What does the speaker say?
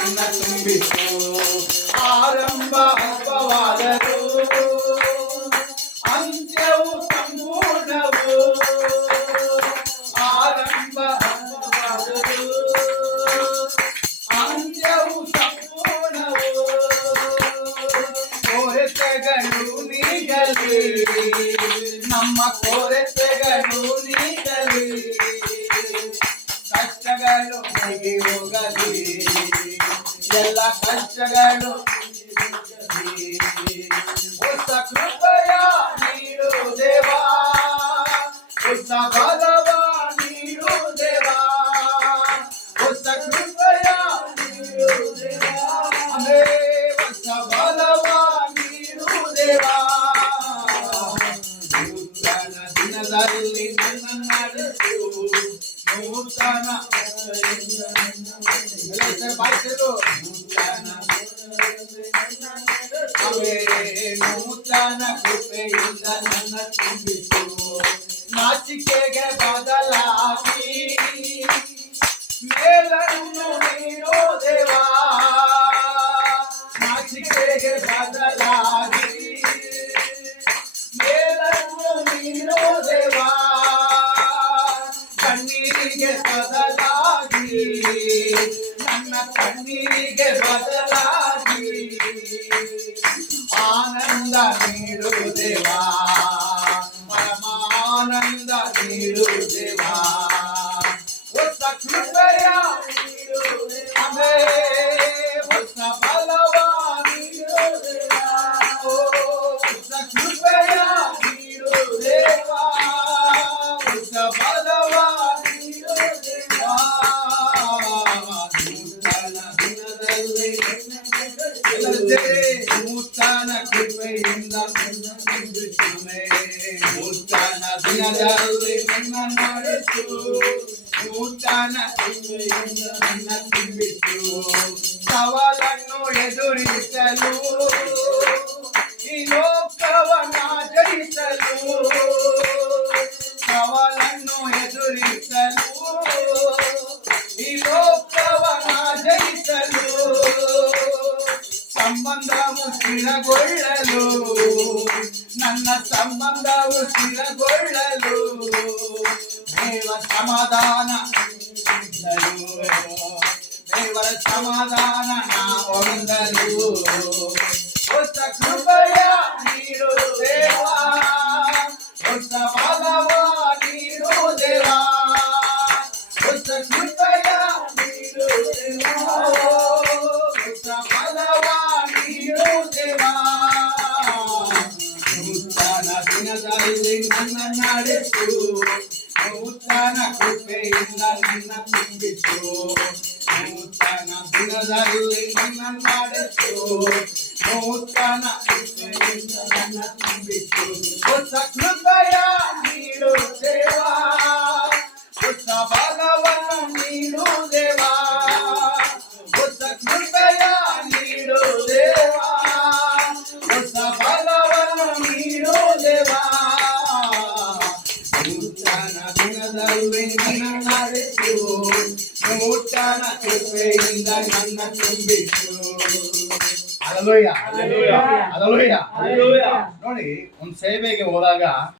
ನನ್ನ ತುಂಬಿತು. ಆರಂಭ ಹಬ್ಬವಾದರೂ ಅಂತ್ಯವು ಸಂಪೂರ್ಣವು. ಆರಂಭ ಹಬ್ಬವಾದರೂ ಅಂತ್ಯವು ಸಂಪೂರ್ಣವು. ಕೊರತೆಗಳು ನೀಗಲಿ, ನಮ್ಮ ಕೊರತೆಗಳು ನೀಗಲಿ, ಕಷ್ಟಗಳು ಹೋಗಿ ಹೋಗಲಿ, ಎಲ್ಲ ಕಷ್ಟಗಳು ಹೊಸ ಕೃಪೆಯ ನೀಡು ದೇವಾ, ಹೊಸ ಬಲವ ನೀಡು ದೇವಾ, ಹೊಸ ಕೃಪೆಯ ನೀಡು ದೇವಾ, ಹೊಸ ಬಲವ ನೀಡು ದೇವಾ. ನೂತನ ದಿನದಲ್ಲಿ ನನ್ನ ನಡೆಸು, ನೂತನ ನೂತನ ಕೃಪೆಯಿಂದ ನನ್ನ ತುಂಬಿತು. ನಾಚಿಕೆಗೆ ಬದಲಾಗಿ ಮೇಲನ್ನು ನೀಡೋ ದೇವಾ, ನಾಚಿಕೆಗೆ ಬದಲಾಗಿ ಮೇಲನ್ನು ನೀಡೋ ದೇವಾ, ಕಣ್ಣೀರಿಗೆ ಬದಲಾಗಿ ನನ್ನ ಕಣ್ಣೀರಿಗೆ ಬದಲಾಗಿ ಆನಂದ ನೀಡು ದೇವಾ, ಪರಮಾನಂದ ನೀಡು ದೇವಾ, ಹೊಸ ಕೃಪೆಯ ನೀಡು ದೇವಾ, ಹೊಸ ಬಲವ ನೀಡು ದೇವಾ, ಹೊಸ ಕೃಪೆಯ ನೀಡು ದೇವಾ, ಹೊಸ ಬಲವ ನೀಡು ದೇವಾ. ನೂತನ ದಿನದಲ್ಲಿ ನೂತನ ಕೃಪೆಯಿಂದ ನೂತನ ದಿನದಲ್ಲಿ ನನ್ನ ನಡೆಸು, ನೂತನ ಕೃಪೆಯಿಂದ ನನ್ನ ತುಂಬಿತು. ಸವಾಲನ್ನು ಎದುರಿಸಲು, ಈ ಲೋಕವನ್ನ ಜಯಿಸಲು, ಸವಾಲನ್ನು ಎದುರಿಸಲು, ಈ ಲೋಕವನ್ನ ಜಯಿಸಲು, ಸಂಬಂಧವು ಸ್ಥಿರಗೊಳ್ಳಲು, ನನ್ನ ಸಂಬಂಧವು ಸ್ಥಿರಗೊಳ್ಳಲು, ದೇವ ಸಮಾಧಾನ ದೇವರ ಸಮಾಧಾನ ನಾ ಹೊಂದಲು, ಹೊಸ ಕೃಪೆಯ ನೀಡು ದೇವಾ, ಹೊಸ ಬಲವ ನೀಡು ದೇವಾ, ಹೊಸ ಕೃಪೆಯ ನೀಡು ದೇವಾ, ಹೊಸ ಬಲವ ನೀಡು ದೇವಾ. ನೂತನ ದಿನದಲ್ಲಿ ನನ್ನ ನಡೆಸು, ನೂತನ ಕೃಪೆಯಿಂದ ನನ್ನ ತುಂಬಿತು. ನೂತನ ದಿನದಲ್ಲಿ ನನ್ನ ನಡೆಸು, ನೂತನ ಕೃಪೆಯಿಂದ ನನ್ನ ತುಂಬಿತು. ಹೊಸ ಕೃಪೆಯ ನೀಡು ದೇವಾ, ಹೊಸ ಬಲವನ್ನು ನೀಡು ದೇವಾ, ಹೊಸ ಕೃಪೆಯ ನೀಡು ದೇವಾ, ಹೊಸ ಬಲವನ್ನು ನೀಡು ದೇವಾ. ನೂತನ ದಿನದಲ್ಲಿ ನನ್ನ ನಡೆಸು, ನೂತನ ಕೃಪೆಯಿಂದ ನನ್ನ ತುಂಬಿತು. Hallelujah, hallelujah, hallelujah. ನೋಡಿ, ಒಂದು ಸೇವೆಗೆ ಹೋದಾಗ